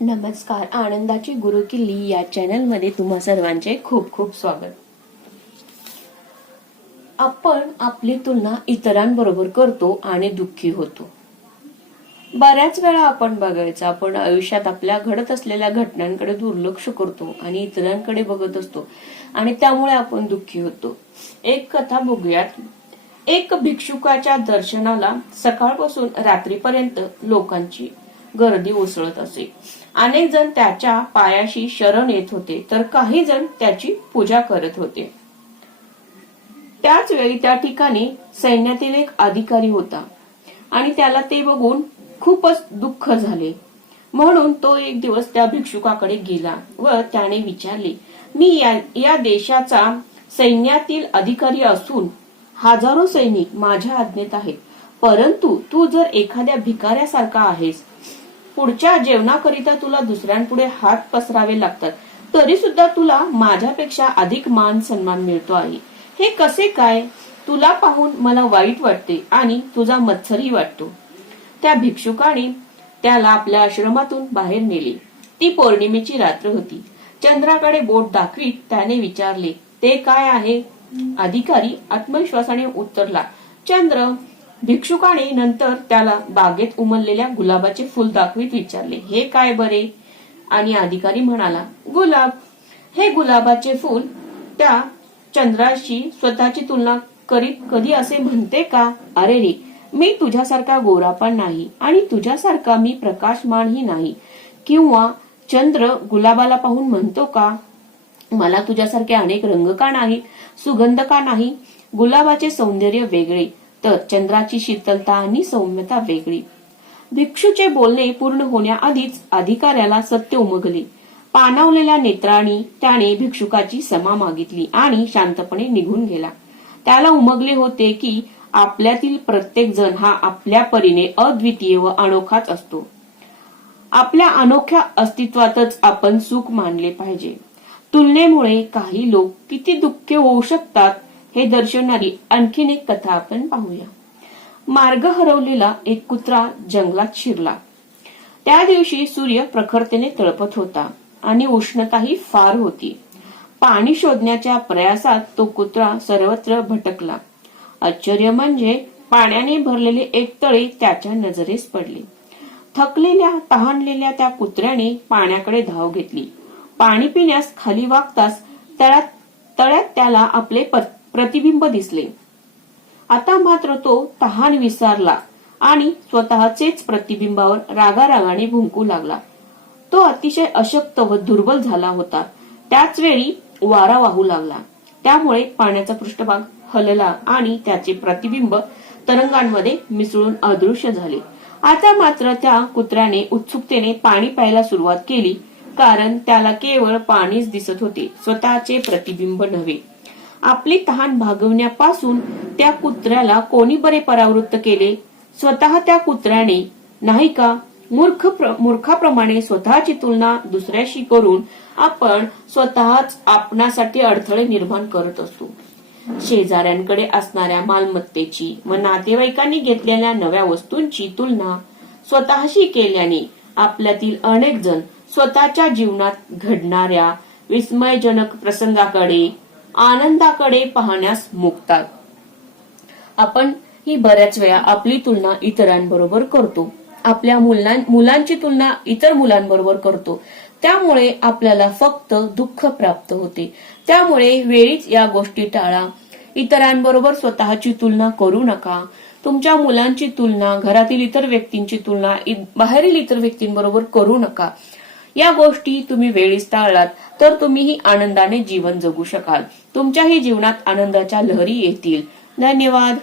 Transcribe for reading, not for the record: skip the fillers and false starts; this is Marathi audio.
नमस्कार. आनंदाची गुरुकिल्ली या चॅनल मध्ये तुम्हा सर्वांचे खूप खूप स्वागत. आपण आपली तुलना इतरांबरोबर करतो आणि दुःखी होतो. बऱ्याच वेळा आपण बघायचं, आपण आयुष्यात आपल्या घडत असलेल्या घटनांकडे दुर्लक्ष करतो आणि इतरांकडे बघत असतो आणि त्यामुळे आपण दुःखी होतो. एक कथा बघूयात. एक भिक्षुकाच्या दर्शनाला सकाळपासून रात्रीपर्यंत लोकांची गर्दी उसळत असे. अनेक जण त्याच्या पायाशी शरण येत होते, तर काही जण त्याची पूजा करत होते. त्याच वेळी त्या ठिकाणी सैन्यातील एक अधिकारी होता आणि त्याला ते बघून खूपच दुःख झाले. म्हणून तो एक दिवस त्या भिक्षुकाकडे गेला व त्याने विचारले, मी या देशाचा सैन्यातील अधिकारी असून हजारो सैनिक माझ्या आज्ञेत आहेत, परंतु तू जर एखाद्या भिकाऱ्यासारखा आहेस, पुढच्या जेवणाकरिता तुला दुसऱ्यांपुढे हात पसरावे लागतात, तरी सुद्धा तुला माझ्यापेक्षा अधिक मान सन्मान मिळतो आहे. हे कसे काय? तुला पाहून मला वाईट वाटते आणि तुझा मत्सरही वाटतो. त्या भिक्षुकाने त्याला आपल्या आश्रमातून बाहेर नेले. ती पौर्णिमेची रात्र होती. चंद्राकडे बोट दाखवीत त्याने विचारले, ते काय आहे? अधिकारी आत्मविश्वासाने उत्तरला, चंद्र. भिक्षुकाने नंतर त्याला बागेत उमललेल्या गुलाबाचे फुल दाखवीत विचारले, हे काय बरे? आणि अधिकारी म्हणाला, गुलाब. हे गुलाबाचे फुल त्या चंद्राशी स्वतःची तुलना करीत कधी असे म्हणते का? अरे रे, मी तुझ्यासारखा गोरा पण नाही आणि तुझ्यासारखा मी प्रकाशमानही नाही. किंवा चंद्र गुलाबाला पाहून म्हणतो का, मला तुझ्यासारखे अनेक रंग का नाही, सुगंध का नाही? गुलाबाचे सौंदर्य वेगळे, तर चंद्राची शीतलता आणि सौम्यता वेगळी. भिक्षूचे बोलणे पूर्ण होण्याआधीच अधिकाऱ्याला सत्य उमगले. पाणावलेल्या नेत्रांनी त्याने भिक्षुकाची क्षमा मागितली आणि शांतपणे निघून गेला. त्याला उमगले होते की आपल्यातील प्रत्येक जण हा आपल्या परीने अद्वितीय व अनोखाच असतो. आपल्या अनोख्या अस्तित्वातच आपण सुख मानले पाहिजे. तुलनेमुळे काही लोक किती दुःखी होऊ शकतात हे दर्शवणारी आणखीन एक कथा आपण पाहूया. मार्ग हरवलेला एक कुत्रा जंगलात शिरला. त्या दिवशी सूर्य प्रखरतेने तळपत होता आणि उष्णताही फार होती. पाणी शोधण्याच्या प्रयासात तो कुत्रा सर्वत्र भटकला. आश्चर्य म्हणजे पाण्याने भरलेले एक तळे त्याच्या नजरेस पडले. थकलेल्या तहानलेल्या त्या कुत्र्याने पाण्याकडे धाव घेतली. पाणी पिण्यास खाली वागताच तळ्यात त्याला आपले प्रतिबिंब दिसले. आता मात्र तो तहान विसरला आणि स्वतःचेच प्रतिबिंबावर रागारागाने भुंकू लागला. तो अतिशय अशक्त व दुर्बल झाला होता. त्याच वेळी वारा वाहू लागला, त्यामुळे पाण्याचा पृष्ठभाग हलला आणि त्याचे प्रतिबिंब तरंगांमध्ये मिसळून अदृश्य झाले. आता मात्र त्या कुत्र्याने उत्सुकतेने पाणी प्यायला सुरुवात केली, कारण त्याला केवळ पाणीच दिसत होते, स्वतःचे प्रतिबिंब नव्हे. आपली तहान भागवण्यापासून त्या कुत्र्याला कोणी बरे परावृत्त केले? स्वतः त्या कुत्र्याने, नाही का? मूर्खाप्रमाणे स्वतःची तुलना दुसऱ्याशी करून आपण स्वतःच आपणासाठी अडथळे निर्माण करत असतो. शेजाऱ्यांकडे असणाऱ्या मालमत्तेची व नातेवाईकांनी घेतलेल्या नव्या वस्तूंची तुलना स्वतःशी केल्याने आपल्यातील अनेक जण स्वतःच्या जीवनात घडणाऱ्या विस्मयजनक प्रसंगाकडे, आनंदाकडे पाहण्यास मुकतात. आपण ही बऱ्याच वेळा आपली तुलना इतरांबरोबर करतो. आपल्या मुलांची तुलना इतर मुलांबरोबर करतो. त्यामुळे आपल्याला फक्त दुःख प्राप्त होते. त्यामुळे वेळीच या गोष्टी टाळा. इतरांबरोबर स्वतःची तुलना करू नका. तुमच्या मुलांची तुलना, घरातील इतर व्यक्तींची तुलना बाहेरील इतर व्यक्तींबरोबर करू नका. या गोष्टी तुम्ही वेळीच टाळलात तर तुम्हीही आनंदाने जीवन जगू शकाल. तुमच्याही जीवनात आनंदाच्या लहरी येतील. धन्यवाद.